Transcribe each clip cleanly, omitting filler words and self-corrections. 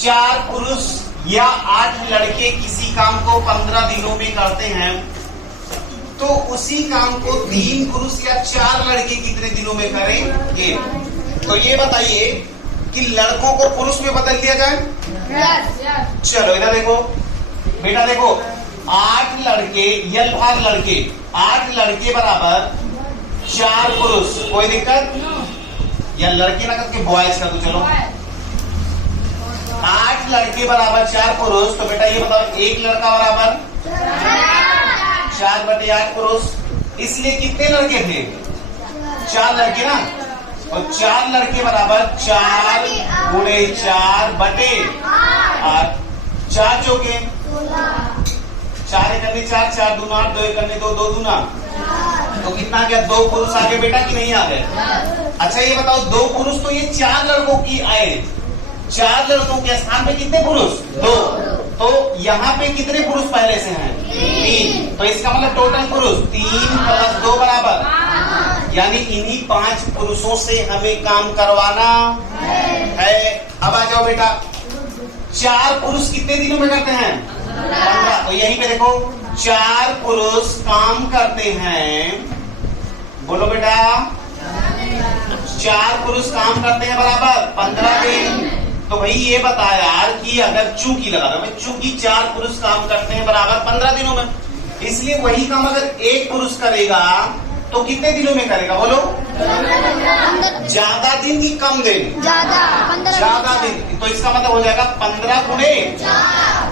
4 पुरुष या 8 लड़के किसी काम को 15 दिनों में करते हैं, तो उसी काम को 3 पुरुष या 4 लड़के कितने दिनों में करेंगे? तो ये बताइए कि लड़कों को पुरुष में बदल दिया जाए। चलो इधर देखो बेटा, देखो 8 लड़के यल भाग लड़के, 8 लड़के बराबर 4 पुरुष, कोई दिक्कत? या लड़के ना करके बॉयज कर दो। चलो 8 लड़के बराबर 4 पुरुष, तो बेटा ये बताओ एक लड़का बराबर 4/8 पुरुष, इसलिए कितने लड़के थे? 4 लड़के ना, और 4 लड़के बराबर 4 × 4/8, 4 चौके 4 × 4, 4 दूना 8, 2 × 2, 2 दूना, तो कितना गया? 2 पुरुष आ गए बेटा कि नहीं आ गए? अच्छा ये बताओ 2 पुरुष तो ये 4 लड़कों की आए, 4 लड़कों के स्थान पे कितने पुरुष? 2। तो यहाँ पे कितने पुरुष पहले से हैं? 3। तो इसका मतलब टोटल पुरुष 3 + 2 बराबर, यानी इन्हीं 5 पुरुषों से हमें काम करवाना है। अब आ जाओ बेटा, 4 पुरुष कितने दिनों में करते हैं? 15। तो यहीं पे देखो 4 पुरुष काम करते हैं, बोलो बेटा 4 पुरुष काम करते हैं बराबर 15 दिन। तो भाई ये बता यार कि अगर चूंकि लगा दो, चूंकि 4 पुरुष काम करते हैं बराबर 15 दिनों में, इसलिए वही काम अगर 1 पुरुष करेगा तो कितने दिनों में करेगा? बोलो ज्यादा दिन की कम दिन? ज्यादा दिन। तो इसका मतलब हो जाएगा 15 ×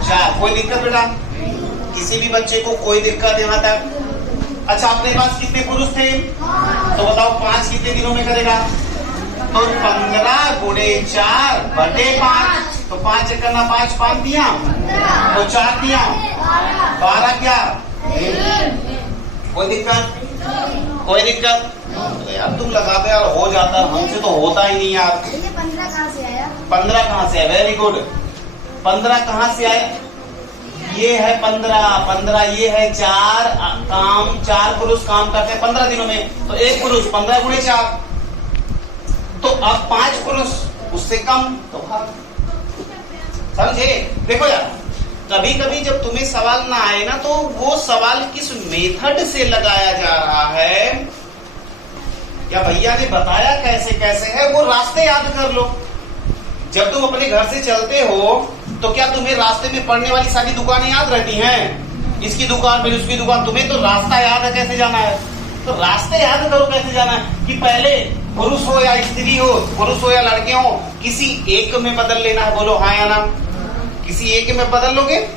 4। कोई दिक्कत बेटा? किसी भी बच्चे को कोई दिक्कत यहाँ तक? अच्छा अपने पास कितने पुरुष थे? तो बताओ 5 कितने दिनों में करेगा? तो 15 × 4/5, तो 5 × 5, 5 दिया, तो 4 दिया, 12 क्या? कोई दिक्कत? कोई दिक्कत? तो यार तुम लगा दो यार, हो जाता, हमसे तो होता ही नहीं यार। 15 कहाँ से आया? 15 कहाँ से आया? Very good. 15 कहाँ से आया? ये है 15 ये है 4 काम, 4 पुरुष काम करते हैं 15 दिनों में, तो 1 पुरुष 15 × 4, तो अब 5 पुरुष उससे कम, तो समझे? देखो यार कभी कभी जब तुम्हें सवाल ना आए ना, तो वो सवाल किस मेथड से लगाया जा रहा है, या भैया ने बताया कैसे कैसे है, वो रास्ते याद कर लो। जब तुम अपने घर से चलते हो तो क्या तुम्हें रास्ते में पड़ने वाली सारी दुकानें याद रहती हैं? इसकी दुकान फिर उसकी दुकान, तुम्हें तो रास्ता याद है कैसे जाना है। तो रास्ते याद करो कैसे जाना है, कि पहले पुरुष हो या स्त्री हो, पुरुष हो या लड़के हो, किसी एक में बदल लेना है। बोलो हाँ या ना? किसी एक में बदल लोगे,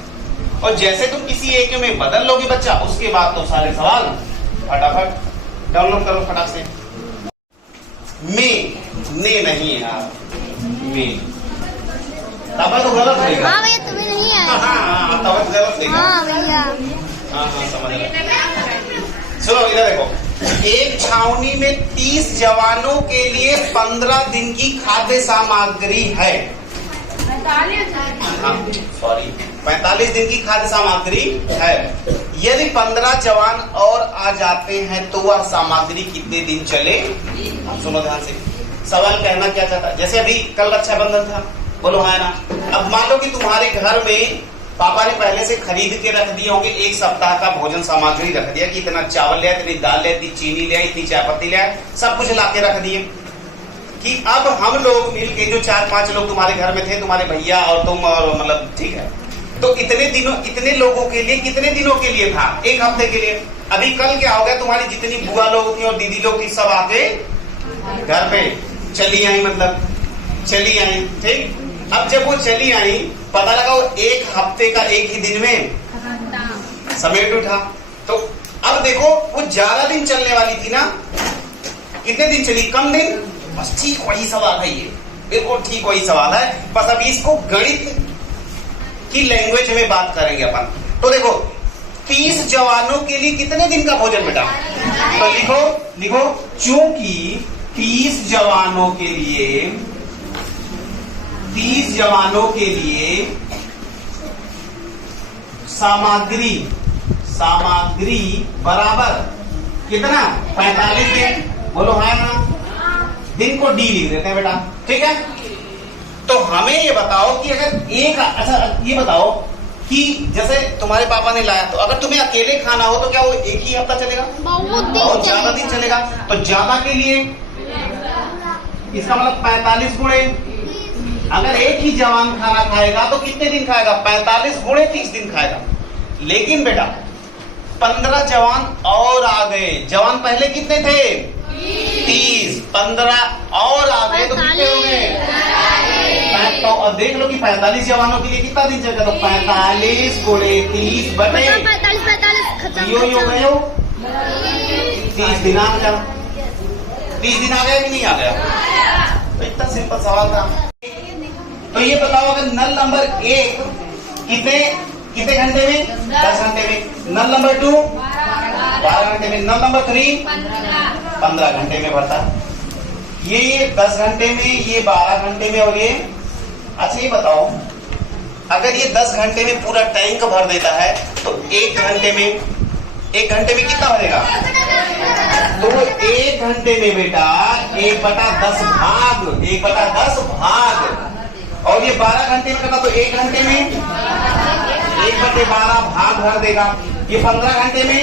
और जैसे तुम किसी एक में बदल लोगे बच्चा, उसके बाद तो सारे सवाल फटाफट डाउनलोड करो फटाक से। ने नहीं है यार, तब तो गलत होगा। हाँ भैया तुम्हें नहीं आया। हाँ तब तो गलत होगा। हाँ भैया। हाँ समझ रहे। चलो इधर देखो, एक छावनी में 30 जवानों के लिए 15 दिन की खाद्य सामग्री है। 45 दिन की खाद्य सामग्री है। यदि 15 जवान और आ जाते हैं तो वह सामग्री कितने दिन चले? सुनो ध्यान से, सवाल कहना क्या चाहता है, जैसे अभी कल रक्षाबंधन था, बोलो है ना? अब मान लो कि तुम्हारे घर में पापा ने पहले से खरीद के रख दिए होंगे, 1 सप्ताह का भोजन सामग्री रख दिया कि इतना चावल लिया, इतनी दाल लिया, इतनी चीनी लिया, इतनी चाय पत्ती लिया, सब कुछ ला के रख दिए कि अब हम लोग मिलके, जो 4-5 लोग तुम्हारे घर में थे, तुम्हारे भैया और तुम, और मतलब ठीक है, तो इतने लोगों के लिए कितने दिनों के लिए था? 1 हफ्ते के लिए। अभी कल क्या हो गया, तुम्हारी जितनी बुआ लोग थी और दीदी लोग थी सब आके घर पे चली आई, मतलब चली आई, ठीक। अब जब वो चली आई, पता लगा वो 1 हफ्ते का 1 ही दिन में समेट उठा। तो अब देखो वो ज्यादा दिन चलने वाली थी ना, कितने दिन चली? कम दिन। बस ठीक वही सवाल है, ये बिल्कुल ठीक वही सवाल है, बस अभी इसको गणित की लैंग्वेज में बात करेंगे अपन। तो देखो 30 जवानों के लिए कितने दिन का भोजन बेटा? तो लिखो चूंकि 30 जवानों के लिए सामग्री बराबर कितना? 45 दिन। बोलो हाँ ना? दिन को डी लिख देते हैं बेटा, ठीक है। तो हमें ये बताओ कि अगर एक, अच्छा ये बताओ कि जैसे तुम्हारे पापा ने लाया, तो अगर तुम्हें अकेले खाना हो तो क्या वो एक ही हफ्ता चलेगा? बहुत ज्यादा दिन चलेगा। तो ज्यादा के लिए इसका मतलब 45 गुणे, अगर एक ही जवान खाना खाएगा तो कितने दिन खाएगा? 45 गुणे 30 दिन खाएगा। लेकिन बेटा 15 जवान और आ गए। जवान पहले कितने थे? 30। 15 और आ गए तो कितने हो गए? तो अब देख लो कि 45 जवानों के लिए कितना दिन चलेगा? तो 45 गुणे 30 बटे 45 यो हो गए हो 30 दिन आ गया। 30 दिन आ गया कि नहीं आ गया? तो इतना सिंपल सवाल था। तो ये बताओ अगर नल नंबर 1 कितने घंटे में? 10 घंटे में। नल नंबर 2 12 घंटे में। नल नंबर 3 15 घंटे में भरता। ये 10 घंटे में, ये 12 घंटे में, और ये अच्छा ये बताओ अगर ये 10 घंटे में पूरा टैंक भर देता है तो 1 घंटे में कितना भरेगा? तो 1 घंटे में बेटा 1/10 भाग, 1/10 भाग। और ये 12 घंटे में करना तो 1 घंटे में 1/12 भाग भर देगा। ये 15 घंटे में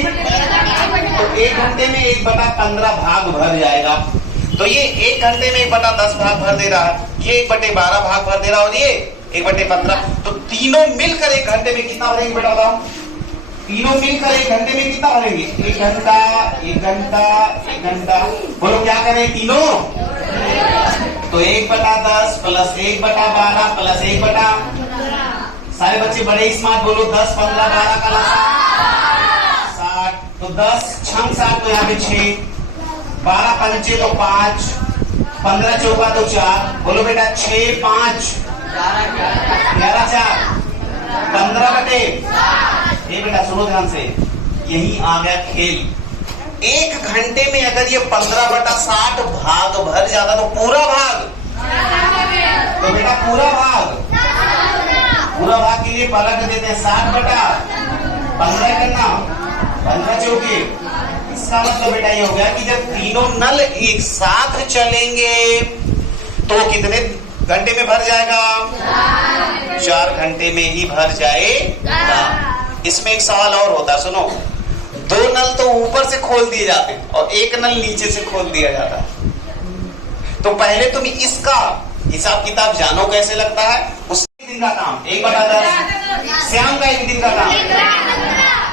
तो 1 घंटे में 1/15 भाग भर जाएगा। तो ये 1 घंटे में 1/10 भाग भर दे रहा है, ये 1/12 भाग भर दे रहा है, और ये 1/15। तो तीनों मिलकर 1 घंटे में कितना भरेंगे बेटा बताओ? तीनों मिलकर 1 घंटे में कितना भरेंगे? 1 घंटा 1 घंटा 1 घंटा। बोलो क्या करें तीनों? तो 1/10 प्लस 1/12 प्लस 1/, सारे बच्चे बड़े स्मार्ट, बोलो 10 15 12 का लसा 60। तो 10 6 7 तो यहाँ पे 6, 12 पंचे तो 5, 15 चौका तो 4। बोलो बेटा 6 5 11 4 15 बटे। ये बेटा सुनो ध्यान से, यही आ गया खेल। 1 घंटे में अगर ये 15/60 भाग भर जाता तो पूरा भाग, तो बेटा पूरा भाग के लिए पलट देते हैं 60/15 करना, 15 चौके। इसका मतलब बेटा ये हो गया कि जब तीनों नल एक साथ चलेंगे तो कितने घंटे में भर जाएगा? 4 घंटे में ही भर जाएगा। इसमें एक सवाल और होता है, सुनो। 2 नल तो ऊपर से खोल दिए जाते हैं और 1 नल नीचे से खोल दिया जाता है। तो पहले तुम इसका हिसाब किताब जानो कैसे लगता है। उस दिन का काम 1/10, श्याम का 1 दिन का काम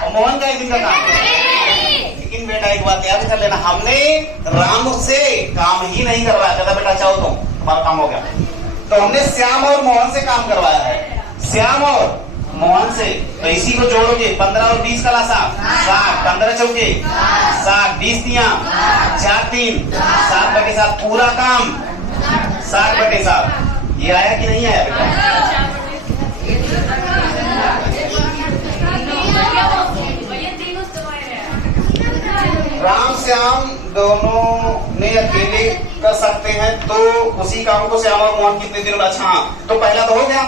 और मोहन का 1 दिन का काम। लेकिन बेटा एक बात याद कर लेना, हमने राम से काम ही नहीं करवाया। कहता बेटा चाहो तो तुम्हारा काम हो गया। तो हमने श्याम और मोहन से काम करवाया है, श्याम और मोहन से। तो इसी को जोड़ोगे, 15 और 20 का लासा 60, 15 चौके 60, 20 तिया 4 3, 7/7 पूरा काम 60/7। ये आया कि नहीं आया बेटा? राम श्याम दोनों ने अकेले कर सकते हैं, तो उसी काम को श्याम और मोहन कितने दिनों में? अच्छा तो पहला तो हो गया।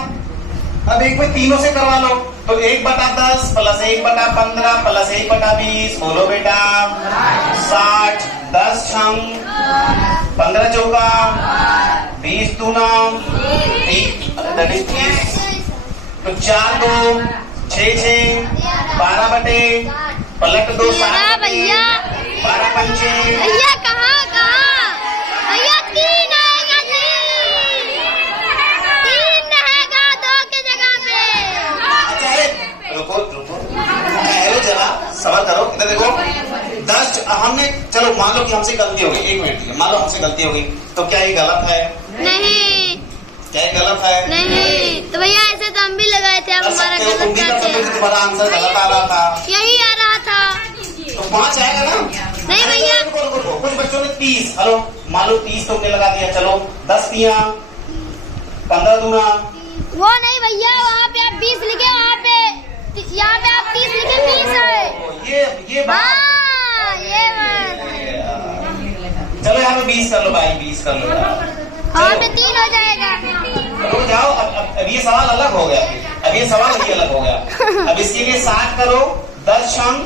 अब एक में तीनों से करवा लो, तो 1/10 प्लस 1/15 प्लस 1/20। बोलो बेटा 60, 10 छंग 15 चौका 20 दूना 30। तो 4 2 6 6 12 बटे पलट 2 7 भैया 12 पंचे भैया कहाँ भैया 3 आएगा, 3 रहेगा 2 की जगह पे। अच्छा रुको हेलो जरा सवाल करो, इधर देखो। 10 हमने, चलो मान लो कि हमसे गलती हो गई, 1 मिनट मान लो हमसे गलती हो गई, तो क्या ये गलत है? नहीं। क्या ये गलत है? नहीं। तो भैया ऐसे तो हम भी लगाए थे, आप हमारा गलत तुम भी कर सकते हो, तुम्हारा आंसर गलत आ रहा था। यही आ रहा था। तो 5 आएगा ना? नहीं भैया। कुछ बच्चों ने 30, हेलो मान लो 30 तुमने लगा दिया, चलो 10 तिया 15 दूना। वो नहीं भैया, वहाँ पे आप 20 लिखे, वहाँ पे यहाँ पे आप 30 लिखे, 20 है। ये बात। ये बात। चलो यहाँ पे 20 कर लो भाई, 20 कर लो। वहाँ पे 3 हो जाएगा। रुक जाओ, अब ये सवाल अलग हो गया, अब ये सवाल ही अलग हो गया। अब इसके लिए 60 करो, 10 छंग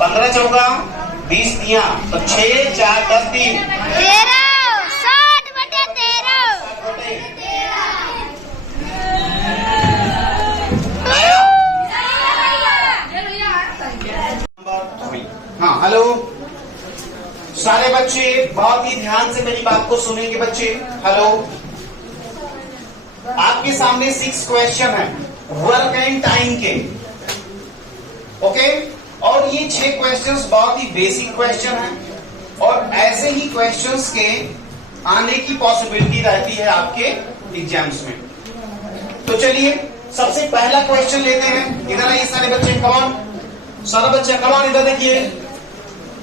15 चौका 20 तिया, तो 6 4 10 3 13 60/13। बच्चे बहुत ही ध्यान से मेरी बात को सुनेंगे बच्चे। हेलो, आपके सामने 6 क्वेश्चन है वर्क एंड टाइम के। ओके, और ये 6 क्वेश्चंस बहुत ही बेसिक क्वेश्चन हैं और ऐसे ही क्वेश्चंस के आने की पॉसिबिलिटी रहती है आपके एग्जाम्स में। तो चलिए सबसे पहला क्वेश्चन लेते हैं। इधर आइए सारे बच्चे, कमान सारा बच्चा, कमान इधर देखिए।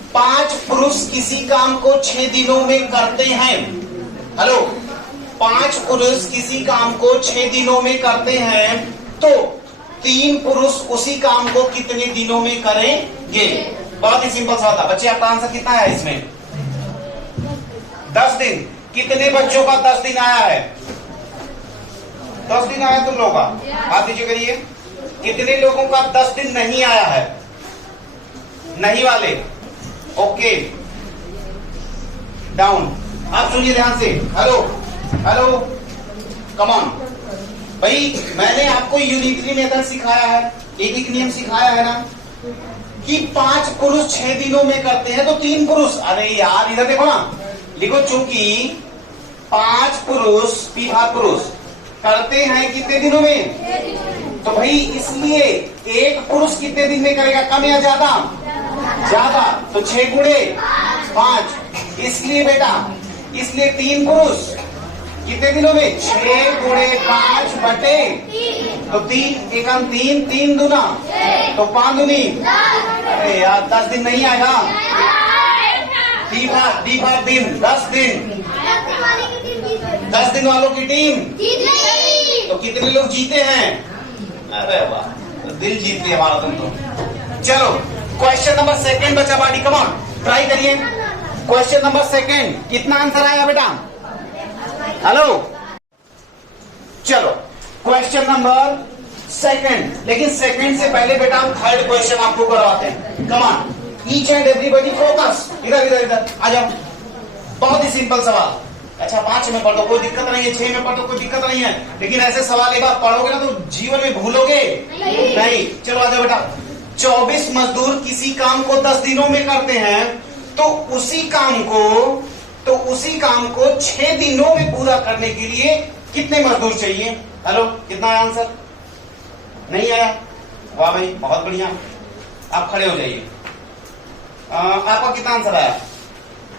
5 पुरुष किसी काम को 6 दिनों में करते हैं। हेलो, 5 पुरुष किसी काम को 6 दिनों में करते हैं, तो 3 पुरुष उसी काम को कितने दिनों में करेंगे? बहुत ही सिंपल सा था बच्चे। आपका आंसर कितना है इसमें? 10 दिन। कितने बच्चों का 10 दिन आया है? 10 दिन आया तुम लोगों का? हाथ नीचे करिए। कितने लोगों का 10 दिन नहीं आया है? नहीं वाले, ओके, डाउन। आप सुनिए ध्यान से। हेलो हेलो, कम ऑन भाई, मैंने आपको यूनिटरी मेथड सिखाया है, एक नियम सिखाया है ना कि 5 पुरुष 6 दिनों में करते हैं तो 3 पुरुष। अरे यार इधर देखो ना, लिखो चूंकि 5 पुरुष पुरुष करते हैं कितने दिनों में, तो भाई इसलिए 1 पुरुष कितने दिन में करेगा? कम या ज्यादा? ज्यादा। तो 6 गुणे 5, इसलिए बेटा, इसलिए 3 पुरुष कितने दिनों में? 6 गुणे 5 बटे, तो 3 एकम 3, 3 दूना तो 5 दूनी। अरे यार 10 दिन नहीं आएगा। D5 दिन, 10 दिन। 10 दिन वालों की टीम तो कितने लोग जीते हैं? अरे वाह, दिल जीत लिया हमारा तुम तो। चलो क्वेश्चन नंबर 2 बचा बाडी, कम ऑन ट्राई करिए। क्वेश्चन नंबर 2 कितना आंसर आया बेटा? हेलो, चलो क्वेश्चन नंबर 2, लेकिन 2 से पहले बेटा हम 3rd क्वेश्चन आपको करवाते हैं। Come on, each and everybody focus. इधर इधर इधर आ जाओ। बहुत ही सिंपल सवाल। अच्छा 5 में पढ़ दो, कोई दिक्कत नहीं है, 6 में पढ़ दो, कोई दिक्कत नहीं है, लेकिन ऐसे सवाल एक बार पढ़ोगे ना तो जीवन में भूलोगे नहीं। चलो आ जाओ बेटा। 24 मजदूर किसी काम को 10 दिनों में करते हैं, तो उसी काम को 6 दिनों में पूरा करने के लिए कितने मजदूर चाहिए? हेलो, कितना है आंसर? नहीं आया? वाह भाई, बहुत बढ़िया। आप खड़े हो जाइए। आपका कितना आंसर आया?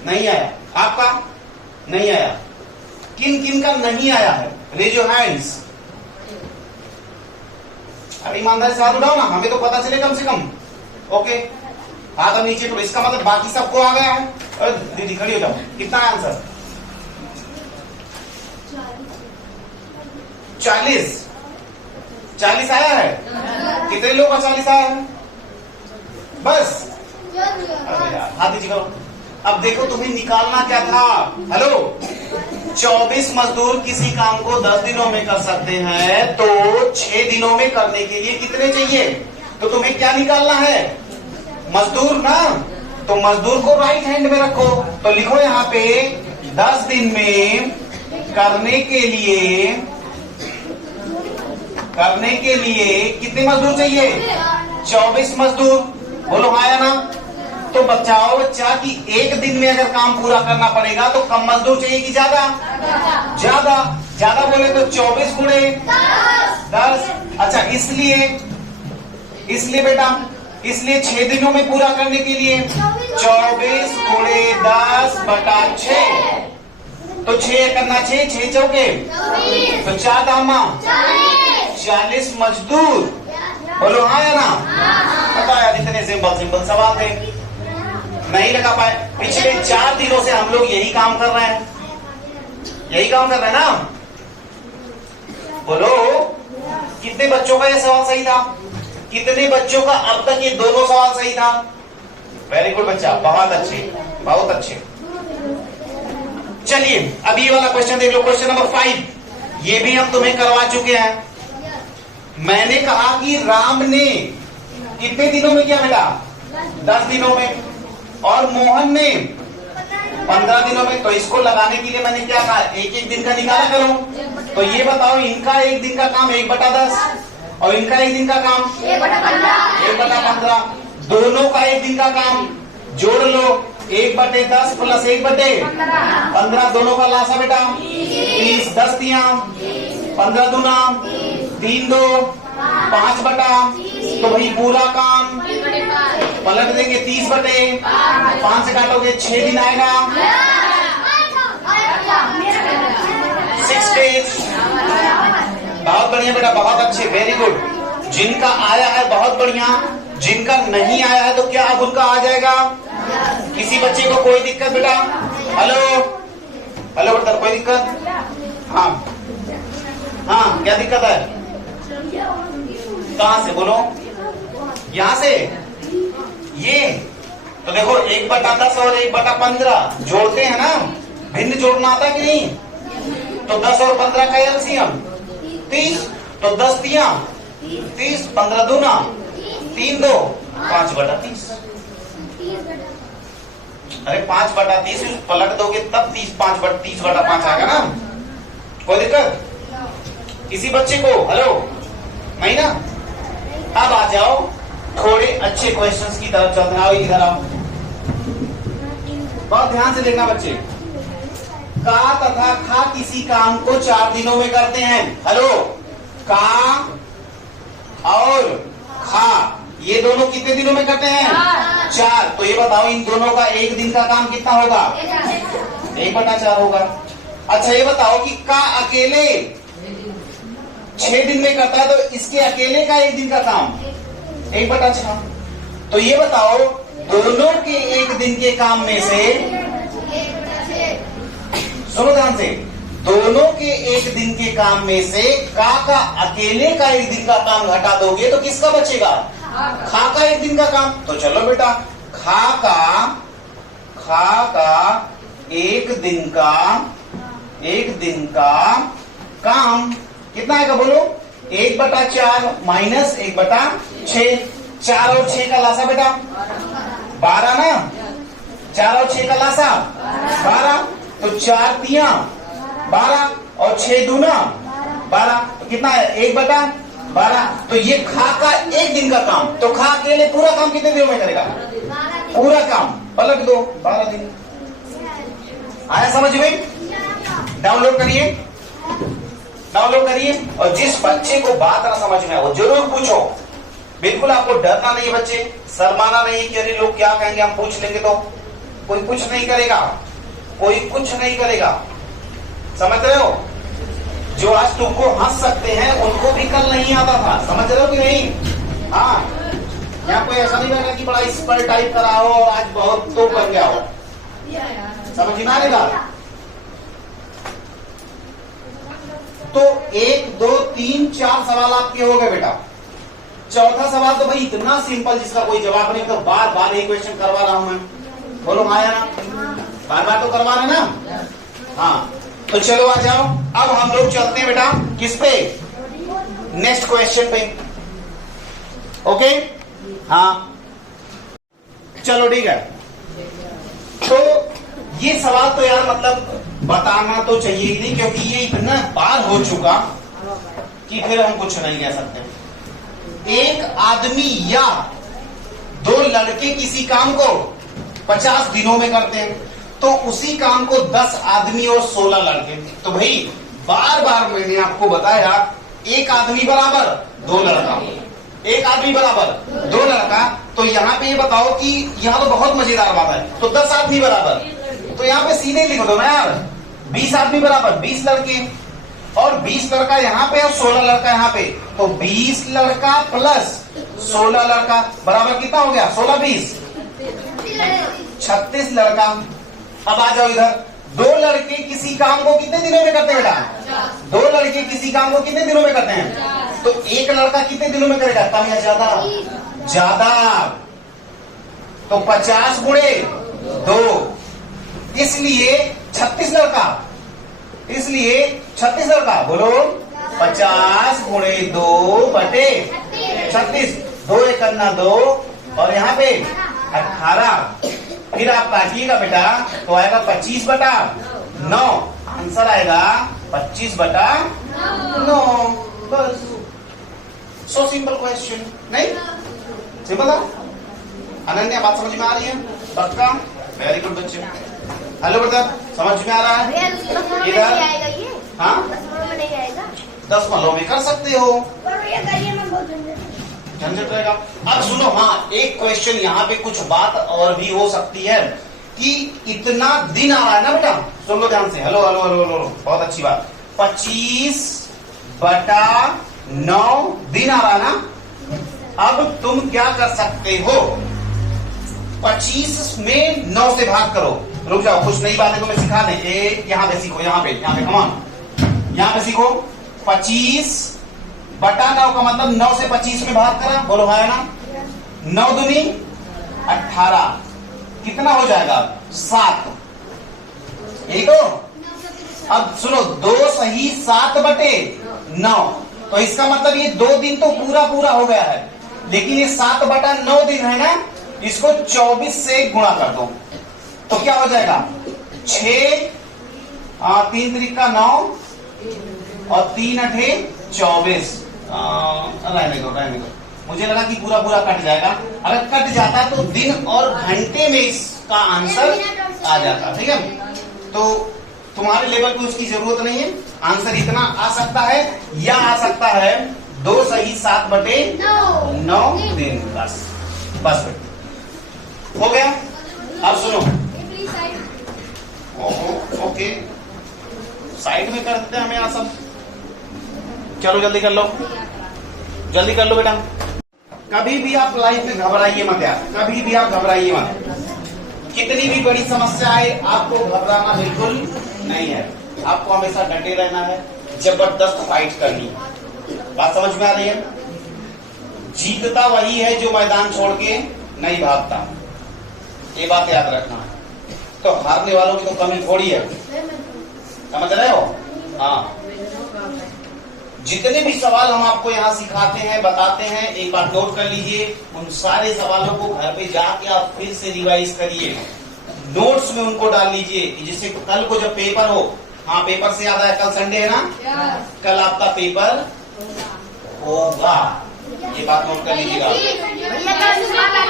नहीं आया। आपका नहीं आया। किन किन का नहीं आया है? Raise your hands. अरे ईमानदारी से हाथ उठाओ ना, हमें तो पता चले कम से कम। ओके, हाथ अब नीचे करो, इसका मतलब बाकी सबको आ गया है। अरे दीदी खड़ी हो जाओ। कितना है आंसर? 40 आया है? कितने लोग का 40 आया है? बस। अरे यार हाथ नीचे करो। अब देखो तुम्हें निकालना क्या था? हेलो, 24 मजदूर किसी काम को 10 दिनों में कर सकते हैं, तो 6 दिनों में करने के लिए कितने चाहिए? तो तुम्हें क्या निकालना है? मजदूर ना। तो मजदूर को राइट हैंड में रखो, तो लिखो यहाँ पे 10 दिन में करने के लिए कितने मजदूर चाहिए? 24 मजदूर। बोलो हाँ या ना? तो बच्चा कि 1 दिन में अगर काम पूरा करना पड़ेगा तो कम मजदूर चाहिए कि ज्यादा? ज्यादा बोले तो 24 गुणे 10। अच्छा, इसलिए बेटा, इसलिए 6 दिनों में पूरा करने के लिए 24 गुणे 10 बटा 6, तो 6 करना 6 चौके, तो 4 दामा 40 मजदूर। बोलो हाँ या ना? पता यार, इतने सिंपल सवाल थे, नहीं लगा पाए। पिछले 4 दिनों से हम लोग यही काम कर रहे हैं, ना? बोलो कितने बच्चों का ये सवाल सही था? कितने बच्चों का अब तक ये दोनों सवाल सही था? वेरी गुड बच्चा, बहुत अच्छे। चलिए अब ये वाला क्वेश्चन देख लो, क्वेश्चन नंबर 5। ये भी हम तुम्हें करवा चुके हैं। मैंने कहा कि राम ने कितने दिनों में किया बेटा? 10 दिनों में, और मोहन ने 15 दिनों में। तो इसको लगाने के लिए मैंने क्या कहा? एक दिन का निकाला करो। तो ये बताओ, इनका 1 दिन का काम 1/10 और इनका 1 दिन का काम 1/15। दोनों का 1 दिन का काम जोड़ लो 1/10 प्लस 1/15, दोनों का लासा बेटा 30, 10 तिया 15 दूना 3 2 5 बटा, तो भाई पूरा काम पलट देंगे 30/5 से काटोगे 6 दिन आएगा 6 days। बहुत बढ़िया बेटा, बहुत अच्छे, वेरी गुड। जिनका आया है बहुत बढ़िया, जिनका नहीं आया है तो क्या अब उनका आ जाएगा? किसी बच्चे को कोई दिक्कत बेटा? हेलो हेलो बेटा, कोई दिक्कत? हाँ हाँ, क्या दिक्कत है? कहां से बोलो? यहां से ये तो देखो 1/10 और 1/15 जोड़ते हैं ना, भिन्न जोड़ना आता कि नहीं? तो 10 और 15 का एलसीएम 30, तो 10 तिया 30, 15 दूना 3 2 5/30। अरे 5/30 पलट दोगे तब 30/5 आएगा ना, कोई दिक्कत? किसी बच्चे को? हेलो नहीं ना? अब आ जाओ थोड़े अच्छे क्वेश्चंस की तरफ चलते हैं। आओ इधर आओ, बहुत ध्यान से देखना बच्चे। का तथा खा किसी काम को 4 दिनों में करते हैं। हेलो, का और खा ये दोनों कितने दिनों में करते हैं? 4। तो ये बताओ इन दोनों का एक दिन का काम कितना होगा? 1/4 होगा। अच्छा ये बताओ कि का अकेले 6 दिन में करता है, तो इसके अकेले का एक दिन का काम 1/6। तो ये बताओ दोनों के एक दिन के काम में से, सुनो ध्यान से, दोनों के एक दिन के काम में से का अकेले का एक दिन का काम घटा दोगे तो किसका बचेगा? खा का एक दिन का काम। तो चलो बेटा, खा का एक दिन का काम कितना आएगा बोलो? 1/4 माइनस 1/6। 4 और 6 का लासा बेटा 12 ना, 4 और 6 का लासा 12, तो 4 तिया 12 और 6 दूना 12, तो कितना है? 1/12। तो ये खा का एक दिन का काम, तो खा अकेले पूरा काम कितने दिनों में करेगा? पूरा काम पलट दो 12 दिन। आया समझ में? डाउनलोड करिए और जिस बच्चे को बात ना समझ में वो जरूर पूछो। बिल्कुल आपको डरना नहीं है बच्चे, शर्माना नहीं कि अरे लोग क्या कहेंगे, हम पूछ लेंगे तो कोई कुछ नहीं करेगा, कोई कुछ नहीं करेगा। समझ रहे हो? जो आज तुमको हंस सकते हैं उनको भी कल नहीं आता था। समझ रहे हो कि नहीं? हाँ, यहाँ कोई ऐसा नहीं रहेगा कि बड़ा इस पर टाइप करा हो और आज बहुत तो बन गया हो। समझ में आएगा? तो 1 2 3 4 सवाल आपके हो गए बेटा। चौथा सवाल तो भाई इतना सिंपल जिसका कोई जवाब नहीं, तो बार बार यही क्वेश्चन करवा रहा हूं मैं। बोलो हाँ या ना? बार बार तो करवा रहे ना? हाँ, तो चलो आ जाओ। अब हम लोग चलते हैं बेटा किस पे? नेक्स्ट क्वेश्चन पे। ओके, हाँ चलो ठीक है। तो ये सवाल तो यार मतलब बताना तो चाहिए ही नहीं, क्योंकि ये इतना बार हो चुका कि फिर हम कुछ नहीं कह सकते। एक आदमी या 2 लड़के किसी काम को 50 दिनों में करते हैं, तो उसी काम को 10 आदमी और 16 लड़के। तो भाई बार बार मैंने आपको बताया, एक आदमी बराबर 2 लड़का, एक आदमी बराबर 2 लड़का। तो यहाँ पे ये बताओ कि यहाँ तो बहुत मजेदार बात है। तो 10 आदमी बराबर, तो यहाँ पे सीधे लिख दो ना यार, 20 आदमी बराबर 20 लड़के, और 20 लड़का यहाँ पे और 16 लड़का यहाँ पे। तो 20 लड़का प्लस 16 लड़का बराबर कितना हो गया? 16 20 36 लड़का। अब आ जाओ इधर, 2 लड़के किसी काम को कितने दिनों में करते हैं बेटा? 2 लड़के किसी काम को कितने दिनों में करते हैं? तो एक लड़का कितने दिनों में करेगा? कम या ज्यादा? ज्यादा। तो 50 गुणे 2, इसलिए 36 लड़का, इसलिए 36 लड़का। बोलो 50 गुणे 2/36, 2 1 2, और यहाँ पे 18। फिर आप काटिएगा बेटा तो आएगा 25/9। आंसर आएगा 25/9। बस, सो सिंपल क्वेश्चन। नहीं सिंपल था? अनन्या बात समझ में आ रही है? पक्का? वेरी गुड बच्चे। हेलो बेटा, समझ में आ रहा है? भैया दशमलव में इधर? नहीं आएगा ये? हाँ, दशमलव में नहीं आएगा? दशमलव में कर सकते हो, पर भैया करिए ना, बहुत झंझट रहेगा। अब सुनो, हाँ एक क्वेश्चन यहाँ पे कुछ बात और भी हो सकती है कि इतना दिन आ रहा है ना बेटा, सुन लो ध्यान से। हेलो हेलो हेलो हेलो, बहुत अच्छी बात। 25/9 दिन आ रहा है ना। अब तुम क्या कर सकते हो, 25 में 9 से भाग करो। रुक जाओ, कुछ नई बातें तुम्हें सिखा दें। यहाँ पे सीखो, यहाँ पे कमान, यहाँ पे सीखो। 25/9 का मतलब 9 से 25 में भाग करा, बोलो हाँ है ना। 9 दूनी 18, कितना हो जाएगा? 7। यही तो। अब सुनो, 2 सही 7/9, तो इसका मतलब ये 2 दिन तो पूरा पूरा हो गया है, लेकिन ये 7/9 दिन है ना, इसको 24 से गुणा कर दो तो क्या हो जाएगा? 6, 3 त्रिक 9 और 3 8 24। रहने दो। मुझे लगा कि पूरा पूरा कट जाएगा। अगर कट जाता तो दिन और घंटे में इसका आंसर आ जाता। ठीक है, तो तुम्हारे लेवल पे उसकी जरूरत नहीं है। आंसर इतना आ सकता है या आ सकता है 2 सही 7/9 दिन। बस हो गया। अब सुनो, ओके साइड में कर देते हैं हमें यहाँ सब। चलो जल्दी कर लो बेटा। कभी भी आप लाइफ में घबराइए मत यार, कभी भी आप घबराइए मत। कितनी भी बड़ी समस्या आए, आपको घबराना बिल्कुल नहीं है। आपको हमेशा डटे रहना है, जबरदस्त फाइट करनी है। बात समझ में आ रही है? जीतता वही है जो मैदान छोड़ के नहीं भागता, ये बात याद रखना है। तो हारने वालों की तो कमी थोड़ी है, समझ रहे हो? हाँ, जितने भी सवाल हम आपको यहाँ सिखाते हैं, बताते हैं, एक बार नोट कर लीजिए। उन सारे सवालों को घर पे जाके आप फिर से रिवाइज करिए, नोट्स में उनको डाल लीजिए, जिससे कल को जब पेपर हो। हाँ, पेपर से याद आया, कल संडे है ना, कल आपका पेपर होगा, ये बात नोट कर लीजिएगा।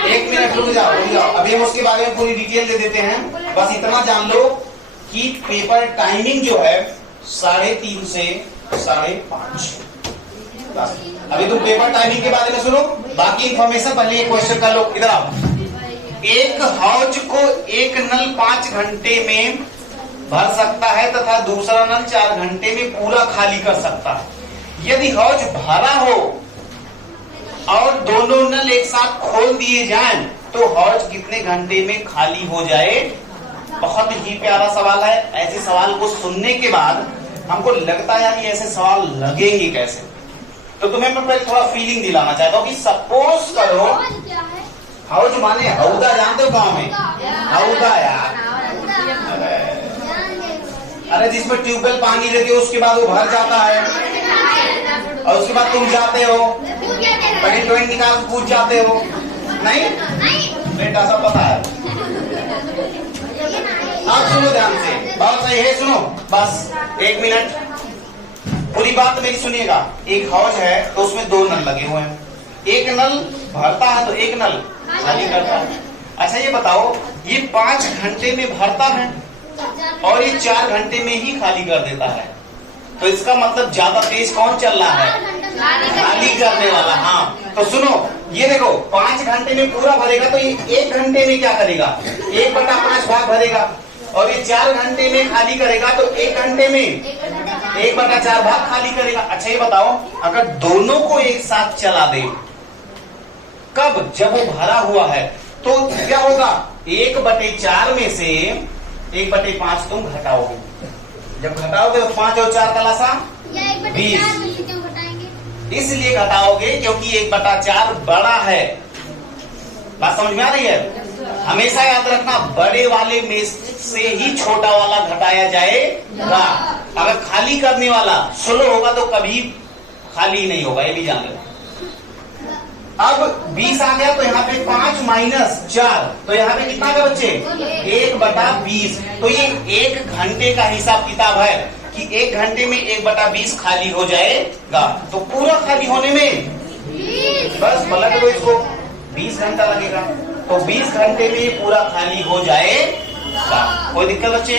1 मिनट रुक जाओ। अभी हम उसके बारे में पूरी डिटेल दे देते हैं। बस इतना जान लो कि पेपर टाइमिंग जो है 3:30 से 5:30। बस अभी तुम पेपर टाइमिंग के बारे में सुनो, बाकी इंफॉर्मेशन पहले एक क्वेश्चन कर लो। इधर आओ। एक हौज को एक नल 5 घंटे में भर सकता है तथा दूसरा नल 4 घंटे में पूरा खाली कर सकता है। यदि हौज भरा हो और दोनों नल एक साथ खोल दिए जाएं तो हौज कितने घंटे में खाली हो जाए? बहुत ही प्यारा सवाल है। ऐसे सवाल को सुनने के बाद हमको लगता है यार, ऐसे सवाल लगेंगे कैसे। तो तुम्हें मैं पहले थोड़ा फीलिंग दिलाना चाहता हूँ कि सपोज करो, हौज माने हौदा, जानते हो गाँव में हौदा यार, अरे जिसमें ट्यूबवेल पानी लेते हो उसके बाद वो भर जाता है और उसके बाद तुम जाते हो पॉइंट निकाल पूछ जाते हो। नहीं बेटा, सब पता है। आप सुनो ध्यान से, बहुत सही है, सुनो बस 1 मिनट, पूरी बात मेरी सुनिएगा। एक हौज है तो उसमें 2 नल लगे हुए हैं, एक नल भरता है तो एक नल खाली करता है। अच्छा ये बताओ, ये 5 घंटे में भरता है और ये 4 घंटे में ही खाली कर देता है, तो इसका मतलब ज्यादा तेज कौन चल रहा है? खाली करने वाला। हाँ, तो सुनो, ये देखो 5 घंटे में पूरा भरेगा तो ये 1 घंटे में क्या करेगा? 1/5 भाग भरेगा, और ये 4 घंटे में खाली करेगा तो 1 घंटे में 1/4 भाग खाली करेगा। अच्छा ये बताओ, अगर दोनों को एक साथ चला दे, कब? जब वो भरा हुआ है, तो क्या होगा? 1/4 में से 1/5 तुम घटाओगे, जब घटाओगे तो 5 और 4 का लासा 20। इसलिए घटाओगे क्योंकि 1/4 बड़ा है। बात समझ में आ रही है? हमेशा याद रखना, बड़े वाले में से ही छोटा वाला घटाया जाएगा। अगर खाली करने वाला स्लो होगा तो कभी खाली नहीं होगा, ये भी जान लो। अब 20 आ गया तो यहाँ पे 5 माइनस 4, तो यहाँ पे कितना का बच्चे? 1/20। तो ये 1 घंटे का हिसाब किताब है कि 1 घंटे में 1/20 खाली हो जाएगा। तो पूरा खाली होने में बस पलट दो इसको, 20 घंटा लगेगा। तो 20 घंटे में ये पूरा खाली हो जाएगा। कोई दिक्कत बच्चे?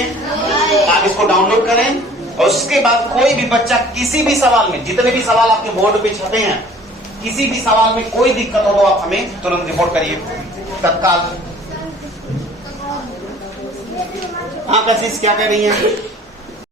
आप इसको डाउनलोड करें और उसके बाद कोई भी बच्चा किसी भी सवाल में, जितने भी सवाल आपके बोर्ड पे छपे हैं, किसी भी सवाल में कोई दिक्कत हो तो आप हमें तुरंत रिपोर्ट करिए तत्काल। हाँ कशिश क्या कह रही है?